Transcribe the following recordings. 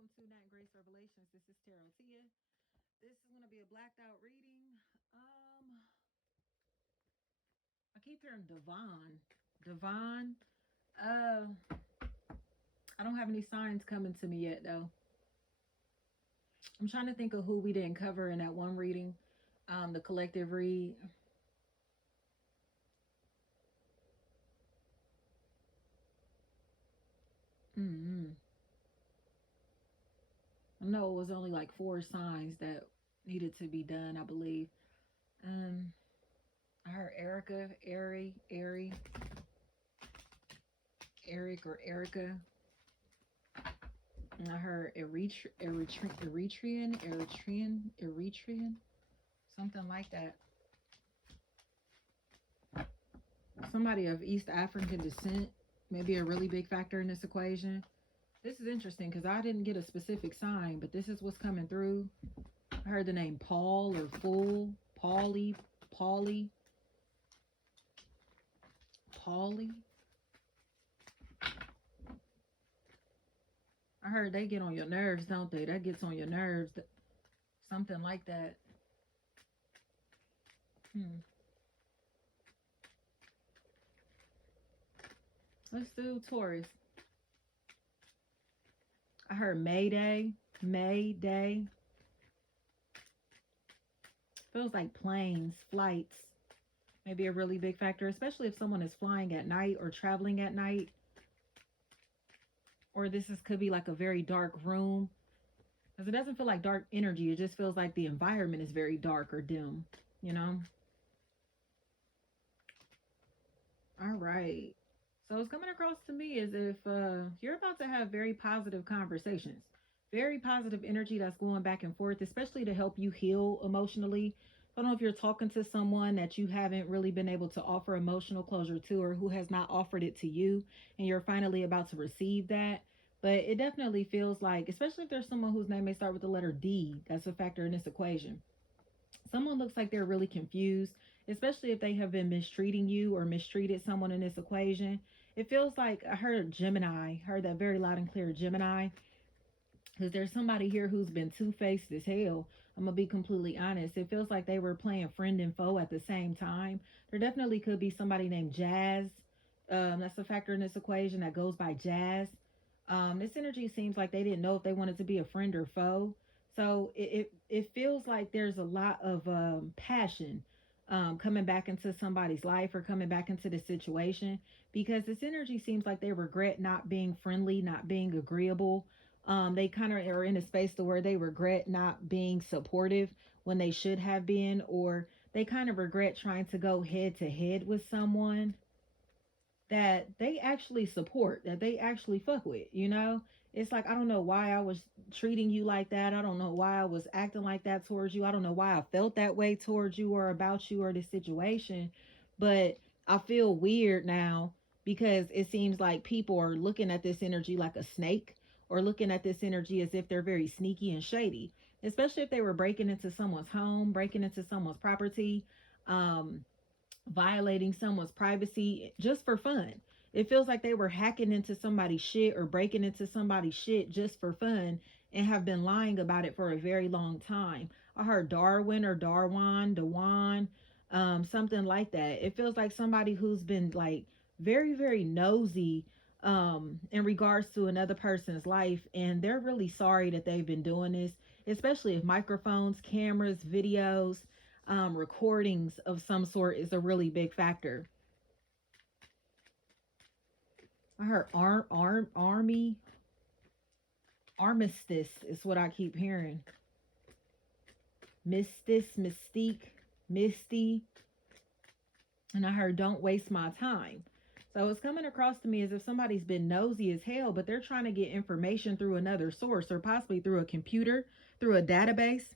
welcome to Nat and Grace Revelations. This is Tarot Tia. This is going to be a blacked out reading. I keep hearing Devon. Devon. I don't have any signs coming to me yet, though. I'm trying to think of who we didn't cover in that one reading. The collective read. Mm-hmm. I know it was only like 4 signs that needed to be done, I believe. Um, I heard Erica, Eric or Erica. And I heard Eritrean, something like that. Somebody of East African descent, maybe a really big factor in this equation. This is interesting because I didn't get a specific sign, but this is what's coming through. I heard the name Paul or Fool, Paulie. I heard they get on your nerves, don't they? That gets on your nerves. Something like that. Let's do Taurus. I heard Mayday. Feels like planes, flights. Maybe a really big factor, especially if someone is flying at night or traveling at night. Or could be like a very dark room. Because it doesn't feel like dark energy. It just feels like the environment is very dark or dim, you know? All right. So it's coming across to me as if you're about to have very positive conversations, very positive energy that's going back and forth, especially to help you heal emotionally. I don't know if you're talking to someone that you haven't really been able to offer emotional closure to, or who has not offered it to you, and you're finally about to receive that. But it definitely feels like, especially if there's someone whose name may start with the letter D, that's a factor in this equation. Someone looks like they're really confused, especially if they have been mistreating you or mistreated someone in this equation. It feels like I heard Gemini, heard that very loud and clear, Gemini, because there's somebody here who's been two-faced as hell. I'm gonna be completely honest. It feels like they were playing friend and foe at the same time. There definitely could be somebody named Jazz. That's a factor in this equation that goes by Jazz. This energy seems like they didn't know if they wanted to be a friend or foe. So it feels like there's a lot of passion coming back into somebody's life or coming back into the situation, because this energy seems like they regret not being friendly, not being agreeable. They kind of are in a space to where they regret not being supportive when they should have been, or they kind of regret trying to go head to head with someone that they actually support, that they actually fuck with, you know? It's like, I don't know why I was treating you like that. I don't know why I was acting like that towards you. I don't know why I felt that way towards you or about you or the situation. But I feel weird now because it seems like people are looking at this energy like a snake, or looking at this energy as if they're very sneaky and shady, especially if they were breaking into someone's home, breaking into someone's property. Violating someone's privacy just for fun. It feels like they were hacking into somebody's shit or breaking into somebody's shit just for fun, and have been lying about it for a very long time. I heard Darwin or Dewan, something like that. It feels like somebody who's been like very, very nosy in regards to another person's life, and they're really sorry that they've been doing this, especially if microphones, cameras, videos, recordings of some sort is a really big factor. I heard army, armistice is what I keep hearing. Mystique, misty. And I heard don't waste my time. So it's coming across to me as if somebody's been nosy as hell, but they're trying to get information through another source, or possibly through a computer, through a database.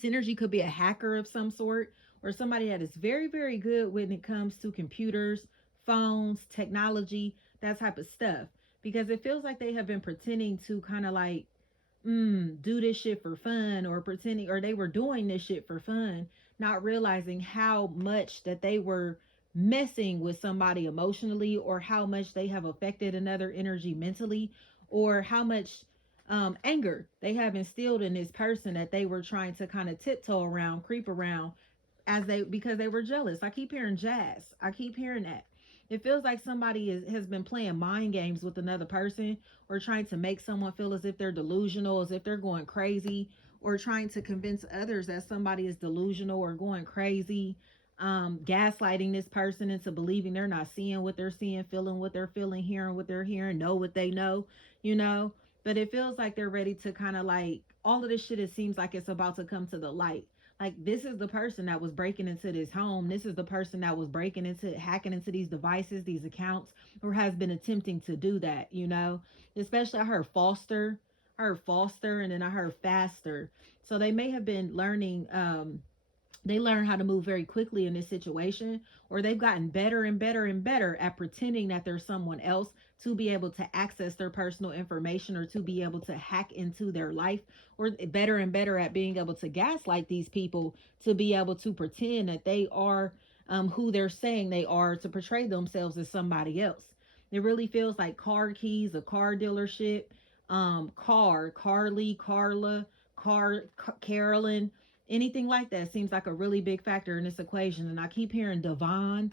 Synergy could be a hacker of some sort, or somebody that is very, very good when it comes to computers, phones, technology, that type of stuff. Because it feels like they have been pretending to kind of like do this shit for fun, or pretending, or they were doing this shit for fun, not realizing how much that they were messing with somebody emotionally, or how much they have affected another energy mentally, or how much Anger they have instilled in this person that they were trying to kind of tiptoe around, creep around, as they because they were jealous. I keep hearing jazz. I keep hearing that. It feels like somebody has been playing mind games with another person, or trying to make someone feel as if they're delusional, as if they're going crazy, or trying to convince others that somebody is delusional or going crazy. Gaslighting this person into believing they're not seeing what they're seeing, feeling what they're feeling, hearing what they're hearing, know what they know, you know. But it feels like they're ready to kind of like all of this shit. It seems like it's about to come to the light. Like, this is the person that was breaking into this home. This is the person that was breaking into, hacking into these devices, these accounts, or has been attempting to do that, you know. Especially I heard foster, and then I heard faster. So they may have been learning, they learn how to move very quickly in this situation, or they've gotten better and better and better at pretending that there's someone else to be able to access their personal information, or to be able to hack into their life, or better and better at being able to gaslight these people to be able to pretend that they are who they're saying they are, to portray themselves as somebody else. It really feels like car keys, a car dealership, Carly, Carla, Carolyn, anything like that seems like a really big factor in this equation. And I keep hearing Devon.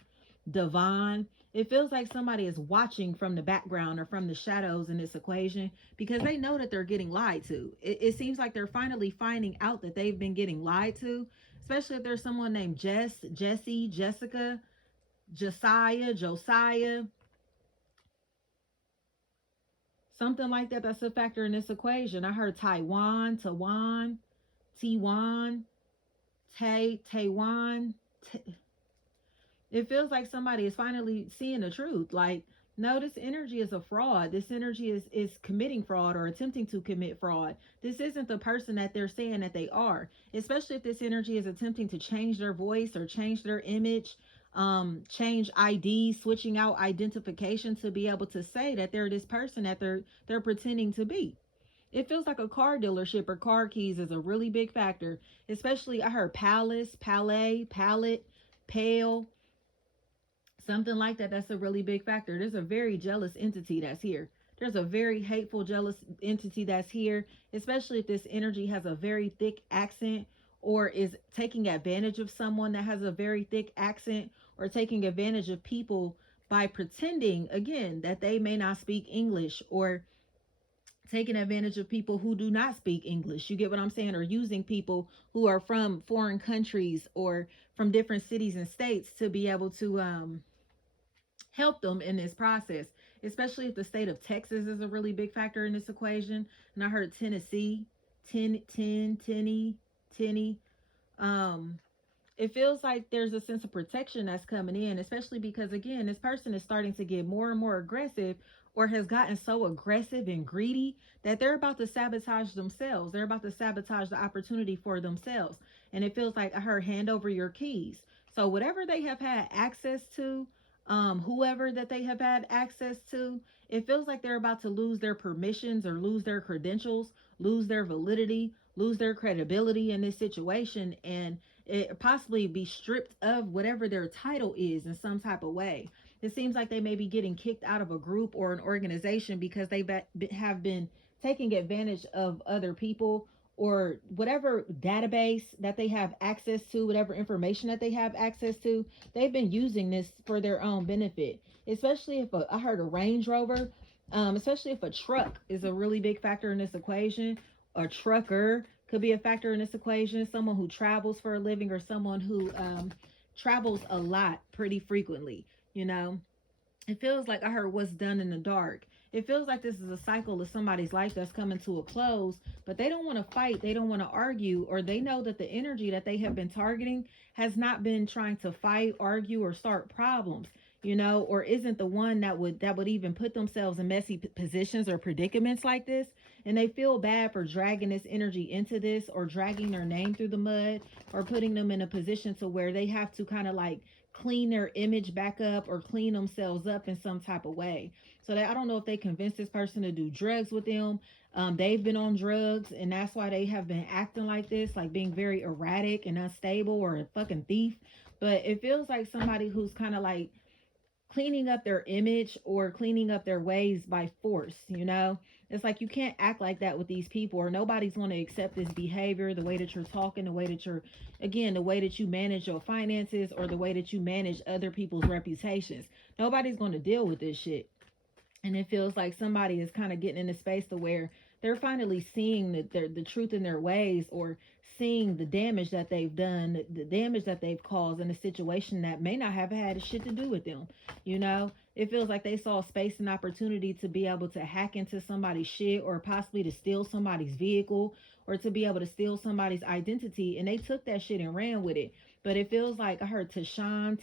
It feels like somebody is watching from the background or from the shadows in this equation, because they know that they're getting lied to. It seems like they're finally finding out that they've been getting lied to, especially if there's someone named Jesse, Jessica, Josiah, something like that. That's a factor in this equation. I heard Tawan, Tiwan, Taiwan. It feels like somebody is finally seeing the truth. Like, no, this energy is a fraud. This energy is committing fraud or attempting to commit fraud. This isn't the person that they're saying that they are. Especially if this energy is attempting to change their voice or change their image, change ID, switching out identification to be able to say that they're this person that they're pretending to be. It feels like a car dealership or car keys is a really big factor. Especially I heard palace, palais, palette, pale, something like that. That's a really big factor. There's a very jealous entity that's here. There's a very hateful, jealous entity that's here, especially if this energy has a very thick accent, or is taking advantage of someone that has a very thick accent, or taking advantage of people by pretending, again, that they may not speak English, or taking advantage of people who do not speak English. You get what I'm saying? Or using people who are from foreign countries or from different cities and states to be able to help them in this process, especially if the state of Texas is a really big factor in this equation. And I heard Tennessee, Tenny. Um, it feels like there's a sense of protection that's coming in, especially because, again, this person is starting to get more and more aggressive, or has gotten so aggressive and greedy that they're about to sabotage themselves. They're about to sabotage the opportunity for themselves. And it feels like I heard hand over your keys. So whatever they have had access to, whoever that they have had access to, it feels like they're about to lose their permissions, or lose their credentials, lose their validity, lose their credibility in this situation, and it possibly be stripped of whatever their title is in some type of way. It seems like they may be getting kicked out of a group or an organization because they have been taking advantage of other people, or whatever database that they have access to, whatever information that they have access to. They've been using this for their own benefit, especially if I heard a Range Rover, especially if a truck is a really big factor in this equation. A trucker could be a factor in this equation. Someone who travels for a living, or someone who travels a lot pretty frequently, you know. It feels like I heard what's done in the dark. It feels like this is a cycle of somebody's life that's coming to a close, but they don't want to fight, they don't want to argue, or they know that the energy that they have been targeting has not been trying to fight, argue, or start problems, you know, or isn't the one that would even put themselves in messy positions or predicaments like this. And they feel bad for dragging this energy into this, or dragging their name through the mud, or putting them in a position to where they have to kind of like clean their image back up, or clean themselves up in some type of way. So that, I don't know if they convinced this person to do drugs with them. They've been on drugs, and that's why they have been acting like this, like being very erratic and unstable, or a fucking thief. But it feels like somebody who's kind of like cleaning up their image, or cleaning up their ways by force, you know. It's like you can't act like that with these people, or nobody's going to accept this behavior, the way that you're talking, the way that you're, again, the way that you manage your finances, or the way that you manage other people's reputations. Nobody's going to deal with this shit. And it feels like somebody is kind of getting in a space to where they're finally seeing the truth in their ways, or seeing the damage that they've done, the damage that they've caused in a situation that may not have had shit to do with them. You know, it feels like they saw space and opportunity to be able to hack into somebody's shit, or possibly to steal somebody's vehicle, or to be able to steal somebody's identity, and they took that shit and ran with it. But it feels like, I heard Tishawn.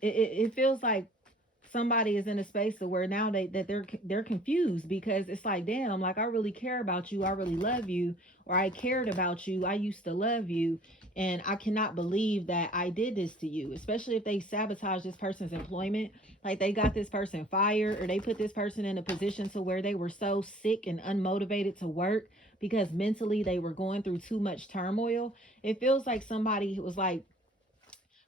It feels like somebody is in a space to where now they're confused, because it's like, damn, like, I really care about you, I really love you, or I cared about you, I used to love you, and I cannot believe that I did this to you. Especially if they sabotage this person's employment, like they got this person fired, or they put this person in a position to where they were so sick and unmotivated to work because mentally they were going through too much turmoil. It feels like somebody was like,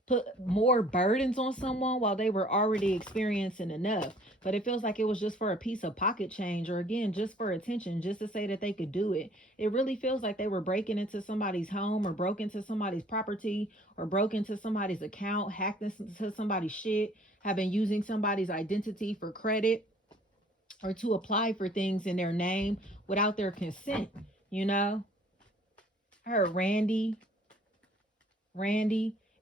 put more burdens on someone while they were already experiencing enough. But it feels like it was just for a piece of pocket change, or again, just for attention, just to say that they could do it. It really feels like they were breaking into somebody's home, or broke into somebody's property, or broke into somebody's account, hacked into somebody's shit, have been using somebody's identity for credit, or to apply for things in their name without their consent. You know, I heard Randy.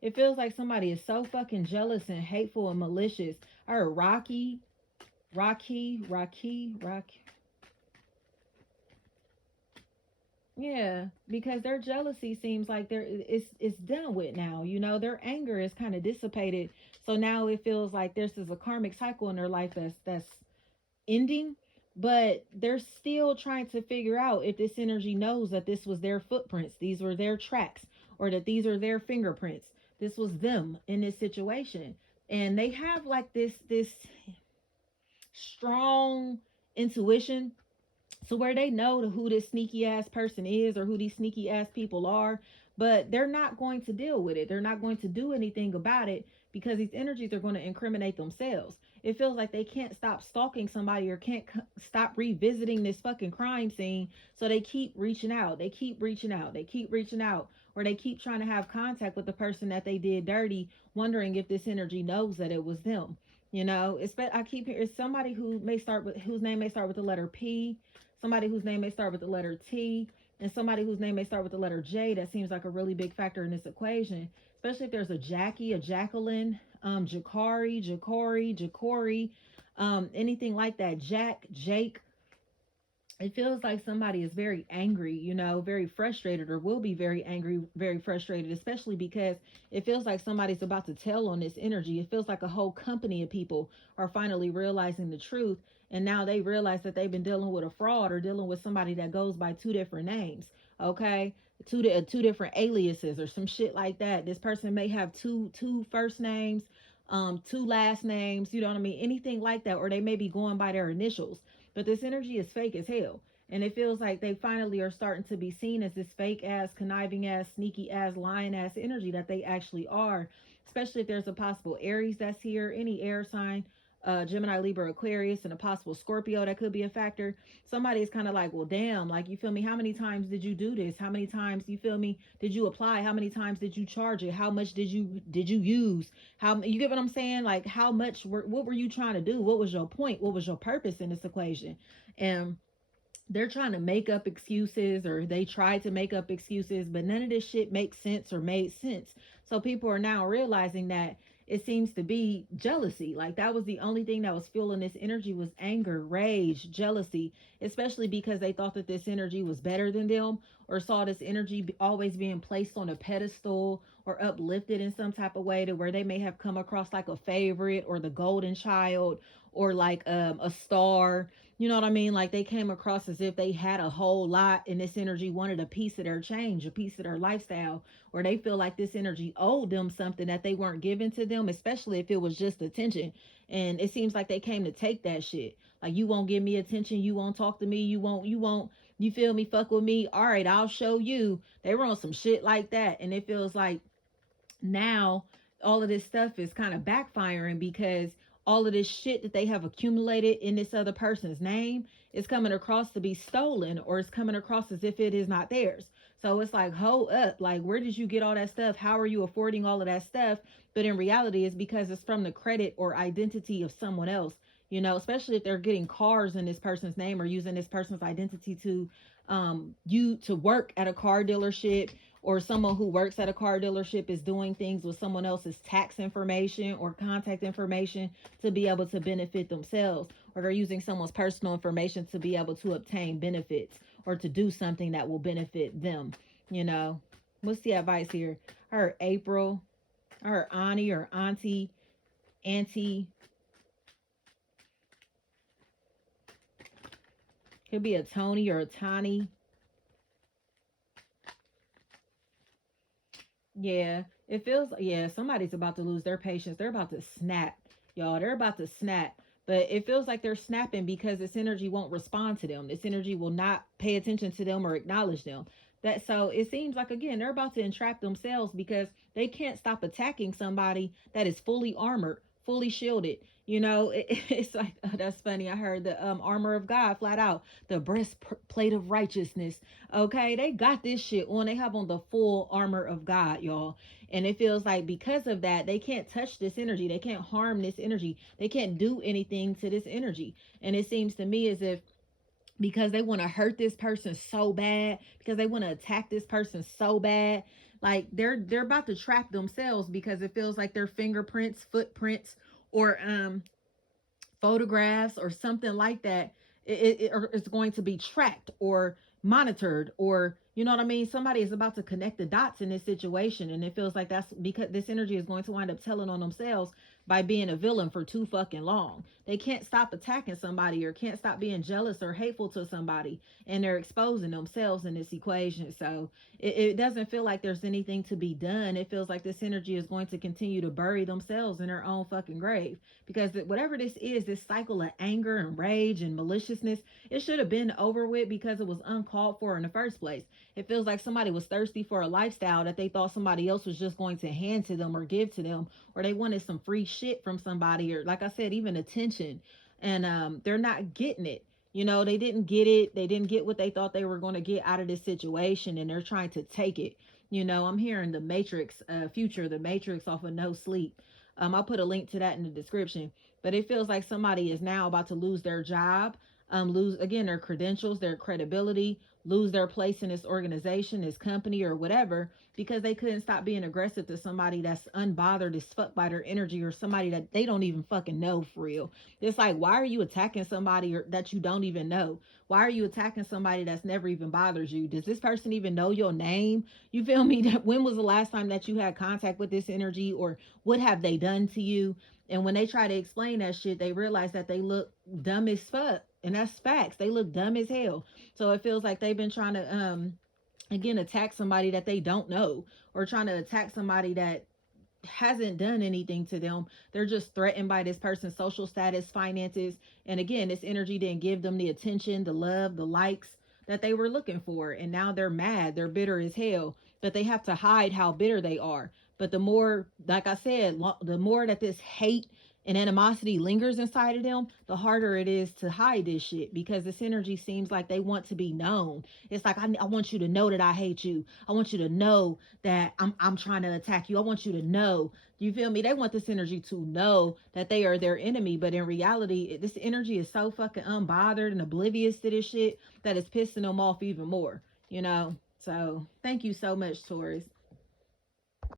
It feels like somebody is so fucking jealous and hateful and malicious. I heard Rocky. Yeah, because their jealousy seems like it's done with now. You know, their anger is kind of dissipated. So now it feels like this is a karmic cycle in their life that's ending, but they're still trying to figure out if this energy knows that this was their footprints, these were their tracks, or that these are their fingerprints. This was them in this situation. And they have like this strong intuition, so where they know who this sneaky ass person is, or who these sneaky ass people are, but they're not going to deal with it. They're not going to do anything about it, because these energies are going to incriminate themselves. It feels like they can't stop stalking somebody, or can't stop revisiting this fucking crime scene. So they keep reaching out. Or they keep trying to have contact with the person that they did dirty, wondering if this energy knows that it was them. You know, I keep hearing somebody whose name may start with the letter P, somebody whose name may start with the letter T, and somebody whose name may start with the letter J. That seems like a really big factor in this equation, especially if there's a Jackie, a Jacqueline, Jacory, anything like that. Jake. It feels like somebody is very angry, you know, very frustrated, or will be very angry, very frustrated, especially because it feels like somebody's about to tell on this energy. It feels like a whole company of people are finally realizing the truth. And now they realize that they've been dealing with a fraud, or dealing with somebody that goes by two different names. Okay. Two different aliases, or some shit like that. This person may have two first names, two last names, you know what I mean? Anything like that. Or they may be going by their initials, but this energy is fake as hell. And it feels like they finally are starting to be seen as this fake ass, conniving ass, sneaky ass, lying ass energy that they actually are. Especially if there's a possible Aries that's here, any air sign, Gemini, Libra, Aquarius, and a possible Scorpio that could be a factor. Somebody is kind of like, well, damn, like, you feel me? How many times did you do this? How many times, you feel me, did you apply? How many times did you charge it? How much did you use? How, you get what I'm saying? Like, how much what were you trying to do? What was your point? What was your purpose in this equation? And they're trying to make up excuses, or they try to make up excuses, but none of this shit makes sense or made sense. So people are now realizing that it seems to be jealousy. Like, that was the only thing that was fueling this energy, was anger, rage, jealousy, especially because they thought that this energy was better than them, or saw this energy always being placed on a pedestal, or uplifted in some type of way, to where they may have come across like a favorite, or the golden child, or like a star. You know what I mean? Like, they came across as if they had a whole lot, and this energy wanted a piece of their change, a piece of their lifestyle, or they feel like this energy owed them something that they weren't giving to them, especially if it was just attention. And it seems like they came to take that shit. Like, you won't give me attention, you won't talk to me, you feel me, fuck with me. All right, I'll show you. They were on some shit like that. And it feels like now all of this stuff is kind of backfiring, because all of this shit that they have accumulated in this other person's name is coming across to be stolen, or it's coming across as if it is not theirs. So it's like, hold up, like, where did you get all that stuff? How are you affording all of that stuff? But in reality, it's because it's from the credit or identity of someone else. Especially if they're getting cars in this person's name or using this person's identity to you to work at a car dealership, or someone who works at a car dealership is doing things with someone else's tax information or contact information to be able to benefit themselves, or they're using someone's personal information to be able to obtain benefits or to do something that will benefit them. you know what's the advice here? Her April, her auntie or auntie, could be a Tony or a Tani. Yeah, it feels, yeah, somebody's about to lose their patience. They're about to snap, y'all. They're about to snap. But it feels like they're snapping because this energy won't respond to them. This energy will not pay attention to them or acknowledge them. That so it seems like, again, they're about to entrap themselves because they can't stop attacking somebody that is fully armored, fully shielded. It's like, oh, that's funny. I heard the armor of God flat out, the breastplate of righteousness. Okay, they got this shit on. They have on the full armor of God, y'all. And it feels like because of that, they can't touch this energy. They can't harm this energy. They can't do anything to this energy. And it seems to me as if because they want to hurt this person so bad, because they want to attack this person so bad, like they're about to trap themselves because it feels like their fingerprints, footprints, or photographs or something like that, it's going to be tracked or monitored, or you know what I mean, somebody is about to connect the dots in this situation, and it feels like that's because this energy is going to wind up telling on themselves by being a villain for too fucking long. They can't stop attacking somebody or can't stop being jealous or hateful to somebody, and they're exposing themselves in this equation. So it doesn't feel like there's anything to be done. It feels like this energy is going to continue to bury themselves in their own fucking grave, because whatever this is, this cycle of anger and rage and maliciousness, it should have been over with because it was uncalled for in the first place. It feels like somebody was thirsty for a lifestyle that they thought somebody else was just going to hand to them or give to them, or they wanted some free shit from somebody, or like I said, even attention. And they're not getting it. They didn't get it. They didn't get what they thought they were going to get out of this situation, and they're trying to take it. I'm hearing the Matrix, future, the Matrix off of No Sleep. I'll put a link to that in the description. But it feels like somebody is now about to lose their job, lose again their credentials, their credibility, lose their place in this organization, this company, or whatever, because they couldn't stop being aggressive to somebody that's unbothered as fuck by their energy, or somebody that they don't even fucking know for real. It's like, why are you attacking somebody that you don't even know? Why are you attacking somebody that's never even bothers you? Does this person even know your name? You feel me? When was the last time that you had contact with this energy, or what have they done to you? And when they try to explain that shit, they realize that they look dumb as fuck. And that's facts. They look dumb as hell. So it feels like they've been trying to again attack somebody that they don't know, or trying to attack somebody that hasn't done anything to them. They're just threatened by this person's social status, finances. And again, this energy didn't give them the attention, the love, the likes that they were looking for. And now they're mad. They're bitter as hell. But they have to hide how bitter they are. But the more, like I said, the more that this hate and animosity lingers inside of them, the harder it is to hide this shit, because this energy seems like they want to be known. It's like, I want you to know that I hate you. I want you to know that I'm trying to attack you. I want you to know. You feel me? They want this energy to know that they are their enemy. But in reality, this energy is so fucking unbothered and oblivious to this shit that it's pissing them off even more. So thank you so much, Taurus.